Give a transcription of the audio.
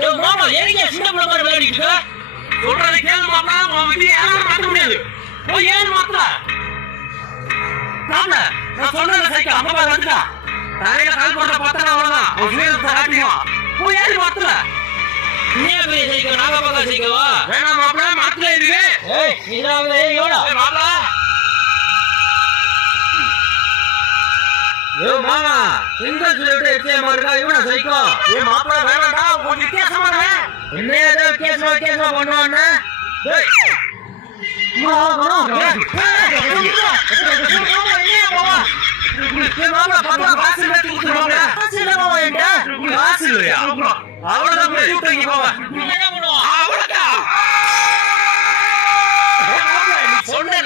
மாமா ஏங்க சின்ன பிள்ளை மாதிரி விளையாடிட்டு இருக்க? சொல்றதை கேளு மாமா, உன் விதி யாரும் மாத்த முடியாது. போய் ஏன் மாத்தல? நான் சொன்னத சைக்கிள் அம்மா வந்துட்டா. தலையில கால் போட்ட பார்த்தா அவ்வளவுதான். அவன் சுயத்தை காட்டிடுவான். போய் ஏன் மாத்தல? நீ பெரிய சைக்கிள் நாங்க பக்கம் சைக்கிளா? வேணாம் மாப்பிள, மாத்தல இருக்கு. ஏய் இதாவே எவ்வளோ? மாப்பிள ஏ மாமா சிங்கிள் சொல்லிட்டு எக்ஸாம் இருக்கா? இவனா சைக்கிள்? ஏ மாப்பிள வேணாம்டா, கொஞ்சம் வித்தியாசமா என்ன ஏதோ வித்தியாசமா பண்ணுவான்னு. ஏய் சொன்ன